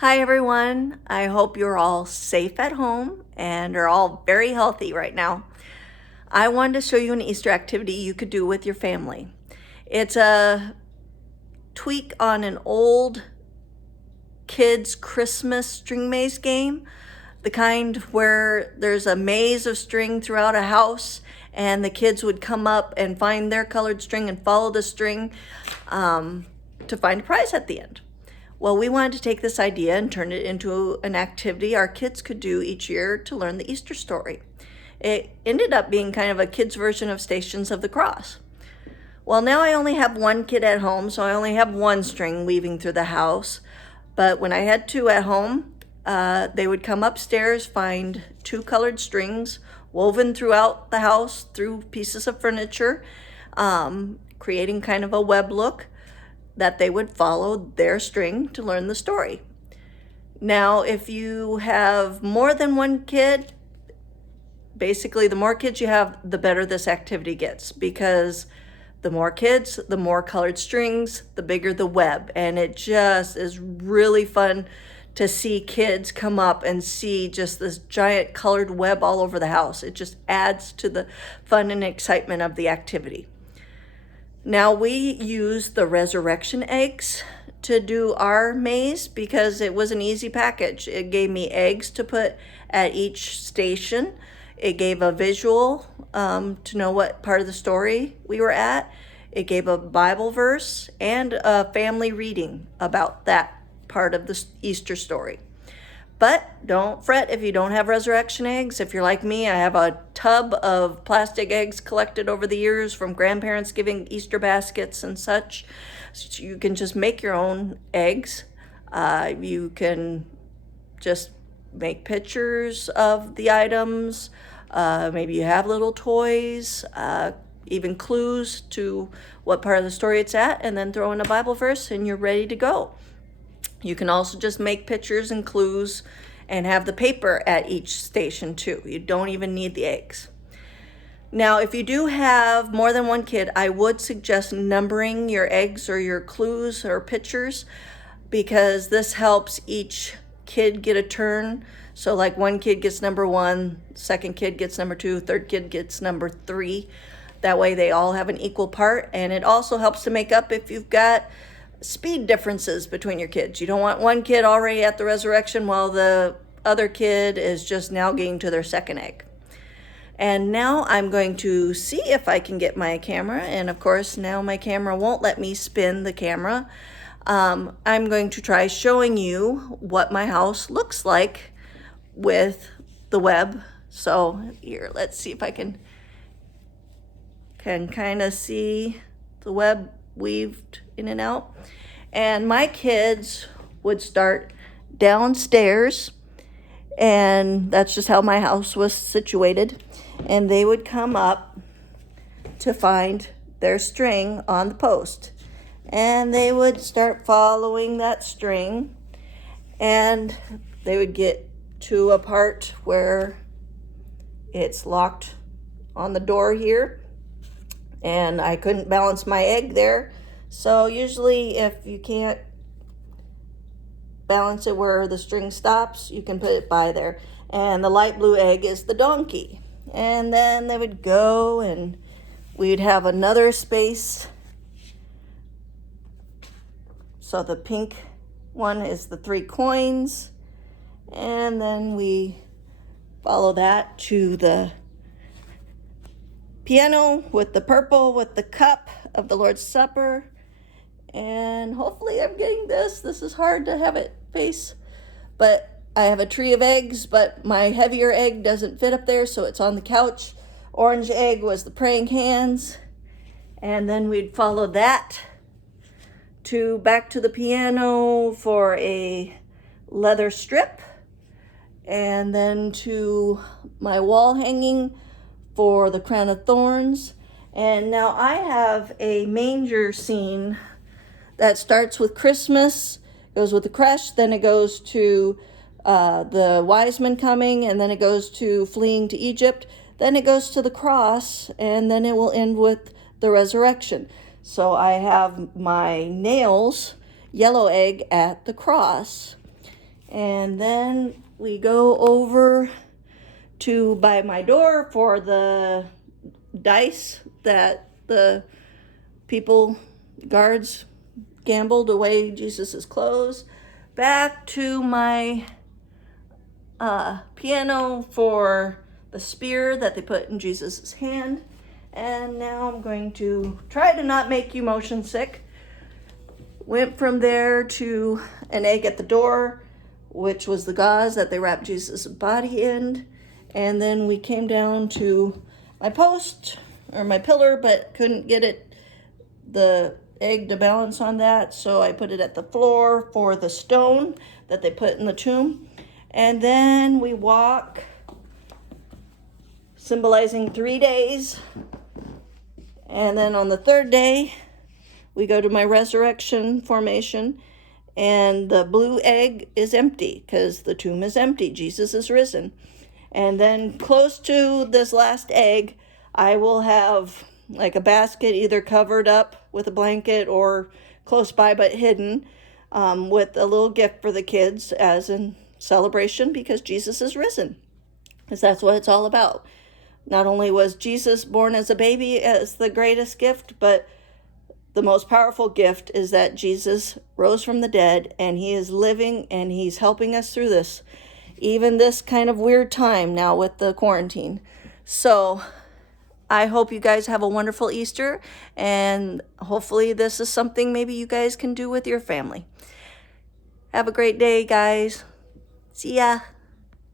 Hi, everyone. I hope you're all safe at home and are all very healthy right now. I wanted to show you an Easter activity you could do with your family. It's a tweak on an old kids' Christmas string maze game, the kind where there's a maze of string throughout a house and the kids would come up and find their colored string and follow the string to find a prize at the end. Well, we wanted to take this idea and turn it into an activity our kids could do each year to learn the Easter story. It ended up being kind of a kid's version of Stations of the Cross. Well, now I only have one kid at home, so I only have one string weaving through the house. But when I had two at home, they would come upstairs, find two colored strings woven throughout the house through pieces of furniture, creating kind of a web look that they would follow their string to learn the story. Now, if you have more than one kid, basically the more kids you have, the better this activity gets, because the more kids, the more colored strings, the bigger the web. And it just is really fun to see kids come up and see just this giant colored web all over the house. It just adds to the fun and excitement of the activity. Now we use the resurrection eggs to do our maze because it was an easy package. It gave me eggs to put at each station. It gave a visual to know what part of the story we were at. It gave a Bible verse and a family reading about that part of the Easter story. But don't fret if you don't have resurrection eggs. If you're like me, I have a tub of plastic eggs collected over the years from grandparents giving Easter baskets and such. So you can just make your own eggs. You can just make pictures of the items. Maybe you have little toys, even clues to what part of the story it's at, and then throw in a Bible verse and you're ready to go. You can also just make pictures and clues and have the paper at each station too. You don't even need the eggs. Now, if you do have more than one kid, I would suggest numbering your eggs or your clues or pictures, because this helps each kid get a turn. So like one kid gets number 1, second kid gets number 2, third kid gets number 3. That way they all have an equal part. And it also helps to make up if you've got speed differences between your kids. You don't want one kid already at the resurrection while the other kid is just now getting to their second egg. And now I'm going to see if I can get my camera. And of course, now my camera won't let me spin the camera. I'm going to try showing you what my house looks like with the web. So here, let's see if I can kind of see the web weaved in and out. And my kids would start downstairs, and that's just how my house was situated. And they would come up to find their string on the post. And they would start following that string, and they would get to a part where it's locked on the door here. And I couldn't balance my egg there. So usually if you can't balance it where the string stops, you can put it by there. And the light blue egg is the donkey. And then they would go and we'd have another space. So the pink one is the 3 coins. And then we follow that to the piano with the purple, with the cup of the Lord's Supper. And hopefully I'm getting this. This is hard to have it face. But I have a tree of eggs, but my heavier egg doesn't fit up there, so it's on the couch. Orange egg was the praying hands. And then we'd follow that to back to the piano for a leather strip. And then to my wall hanging for the crown of thorns. And now I have a manger scene that starts with Christmas, goes with the creche, then it goes to the wise men coming, and then it goes to fleeing to Egypt, then it goes to the cross, and then it will end with the resurrection. So I have my nails, yellow egg at the cross. And then we go over to by my door for the dice that the guards gambled away Jesus' clothes. Back to my piano for the spear that they put in Jesus' hand. And now I'm going to try to not make you motion sick. Went from there to an egg at the door, which was the gauze that they wrapped Jesus' body in. And then we came down to my post or my pillar, but couldn't get the egg to balance on that. So I put it at the floor for the stone that they put in the tomb. And then we walk, symbolizing 3 days. And then on the third day, we go to my resurrection formation, and the blue egg is empty because the tomb is empty. Jesus is risen. And then close to this last egg, I will have like a basket either covered up with a blanket or close by but hidden, with a little gift for the kids as in celebration because Jesus is risen. Because that's what it's all about. Not only was Jesus born as a baby as the greatest gift, but the most powerful gift is that Jesus rose from the dead and he is living and he's helping us through this, even this kind of weird time now with the quarantine. So I hope you guys have a wonderful Easter, and hopefully this is something maybe you guys can do with your family. Have a great day, guys. See ya.